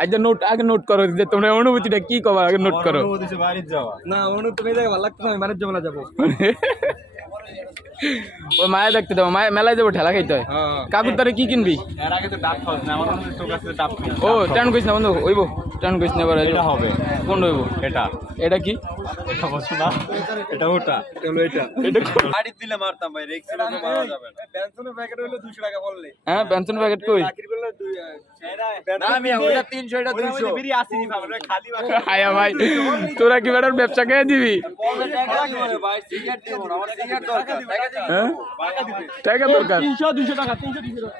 আচ্ছা নোট আগে নোট করো যে তোমরা অনুভূতিটা কি কবা আগে নোট করো না অনু তুমি জায়গা ভালো লাগতো না বাণিজ্য মেলা যাবো ওই মায়া দেখতে দাও মায়া মেলায় যাবো ঠেলা খাইতে হয় কাকুর তারে কি কিনবি ও টান কইস না বন্ধু ওইবো টান কইস না এবার এটা হবে কোন হইবো এটা এটা কি এটা বলছো না এটা ওটা হলো এটা এটা গাড়ি দিলে মারতাম ভাই রেক্স ছিল তো মারা যাবে না পেনশনের প্যাকেট হলো 200 টাকা বললে হ্যাঁ পেনশন প্যাকেট কই চাকরি করলে না আমি ওটা 300 এটা 200 বিড়ি আসি নি ভালো খালি আয়া ভাই তোরা কি বেটার ব্যবসা কে দিবি ভাই সিগারেট দেব না আমার সিগারেট দরকার হ্যাঁ টাকা দরকার 300 200 টাকা 300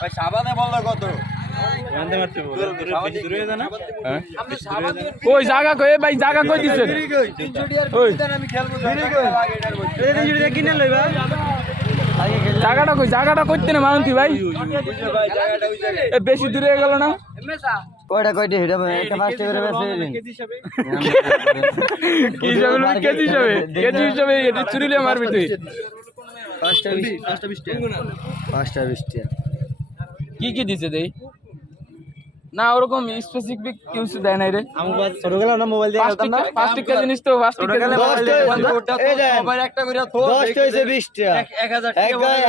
ভাই সাবানে বললো কত জানতে পারতে বল বেশি দূরে যা না হ্যাঁ কই জায়গা কই ভাই জায়গা কই দিছেন 300 টাকার ওই আমি খেলবো এই 300 টাকা কিনে লইবা জায়গাটা কইতে না মানতি ভাই ভাই জায়গাটা ওই জায়গায় এ বেশি দূরে হয়ে গেল না কয়টা কয়টা হেডা একটা ফার্স্ট করে বেচে কি হিসাবে কেজি হিসাবে এটা চুরিলে মারবি তুই 5টা 20 টাকা কি দিছে দেই না ওরকম স্পেসিফিক কিছু দেয় নাই রে ছোট গেল না মোবাইল দিয়ে খেলতাম না 5 টাকা জিনিস তো 5 টাকা মোবাইল একটা করে 10 হইছে 20 টাকা 1000 টাকা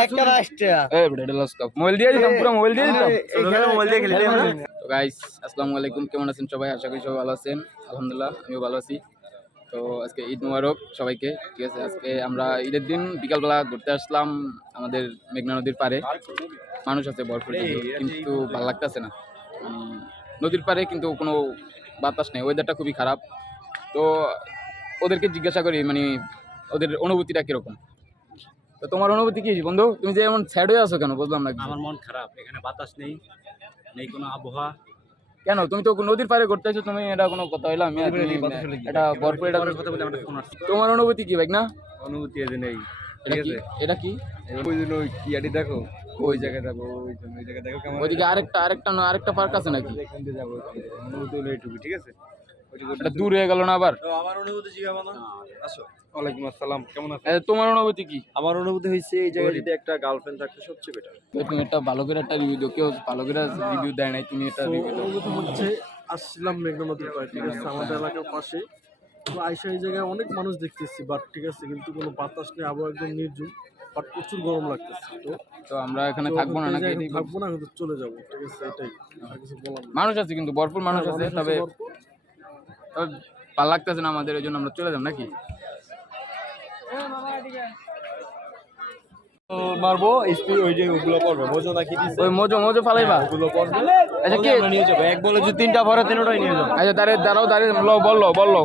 একটা 20 টাকা এই বড় লস কাপ মোবাইল দিয়ে দিতাম পুরো মোবাইল দিয়ে দিতাম এখানে মোবাইল দিয়ে খেলতে আমরা তো গাইস আসসালামু আলাইকুম কেমন আছেন সবাই আশা করি সবাই ভালো আছেন আলহামদুলিল্লাহ আমিও ভালো আছি তো আজকে ঈদ মোবারক সবাইকে ঠিক আছে আজকে আমরা ঈদের দিন বিকালবেলা ঘুরতে আসলাম আমাদের মেঘনা নদীর পাড়ে মানুষ আছে ভরপুর কিন্তু ভালো লাগতেছে না নদীর পাড়ে কিন্তু কোনো বাতাস নেই ওয়েদারটা খুবই খারাপ তো ওদেরকে জিজ্ঞাসা করি মানে ওদের অনুভূতিটা কীরকম তো তোমার অনুভূতি কি বন্ধু তুমি যে এমন স্যাড হয়ে আছো কেন বুঝলাম না আমার মন খারাপ এখানে বাতাস নেই নেই কোনো আবহাওয়া কেন তুমি তো নদীর পাড়ে ঘুরতে আসছো তুমি এটা কোনো কথা হইলাম এটা ভরপুর এটা কথা বলে আমরা ফোন আসছে তোমার অনুভূতি কি ভাই না অনুভূতি আছে নেই এটা কি ওই জন্য ওই কিয়াটি দেখো ওই জায়গায় যাবো ওই জন্য ওই জায়গায় দেখো কেমন ওইদিকে আরেকটা পার্ক আছে নাকি এখান দিয়ে যাবো অনুভূতি হলো এইটুকু ঠিক আছে এটা দূর হয়ে গেল না আবার তো আমার অনুভূতি জিজ্ঞাসা না আসো ওয়ালাইকুম আসসালাম কেমন আছেন তোমার অনুভূতি কি আমার অনুভূতি হয়েছে এই জায়গায় যদি একটা গার্লফ্রেন্ড থাকতো সবচেয়ে বেটার তুমি একটা ভালো করে একটা রিভিউ দাও কেউ ভালো করে রিভিউ দেয় নাই তুমি একটা রিভিউ দাও অনুভূতি হচ্ছে আসছিলাম মেঘনা নদীর পাড়ে ঠিক আছে আমাদের এলাকার পাশে তো আইসা এই জায়গায় অনেক মানুষ দেখতেছি বাট ঠিক আছে কিন্তু কোনো বাতাস নেই আবহাওয়া একদম নির্জুম বাট প্রচুর গরম লাগতেছে তো আমরা এখানে থাকবো না নাকি এটাই থাকবো না কিন্তু চলে যাবো ঠিক আছে এটাই আর কিছু বলার নেই। মানুষ আছে কিন্তু ভরপুর মানুষ আছে তবে ভরপুর। ভালো লাগতেছে না আমাদের এই জন্য আমরা চলে যাব নাকি মারবো স্পিড ওই যে ওগুলো পড়বে মজা নাকি দিছে ওই মোজো ফালাইবা ওগুলো পড়বে আচ্ছা কি আমরা নিয়ে যাবো এক বলে যে তিনটা ভরে তিনটাই নিয়ে যাবো আচ্ছা দাঁড়াও বললো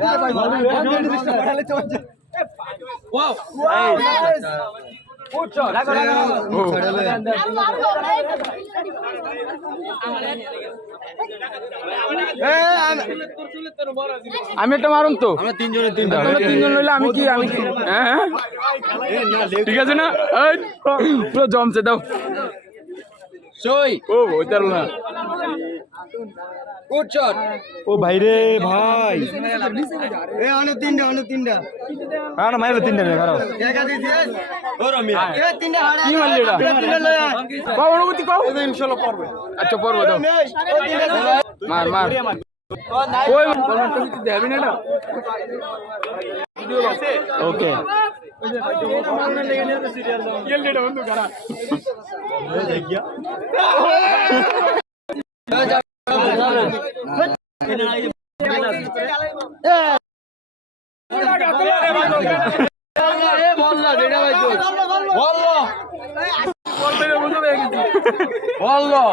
আমি একটা মারুম তো আমরা তিনজনের তিনটা তিনজন লইলে আমি কি হ্যাঁ ঠিক আছে না এই, পুরো জমছে দাও সই ও ওইটার না গুড শট ও ভাই রে ভাই এ অনেক তিনটা হ্যাঁ না মাইলে তিনটা নেই খারাপ জায়গা দিছিস ও রমিয়া এ তিনটা হাড়া কি মারলি এটা তিনটা লয়া কও অনুভূতি কও ইনশাআল্লাহ পড়বে আচ্ছা পড়বো দাও মার ওই বলমান তো কিছু দেবি না ওকে ये लेट बंद करा বললো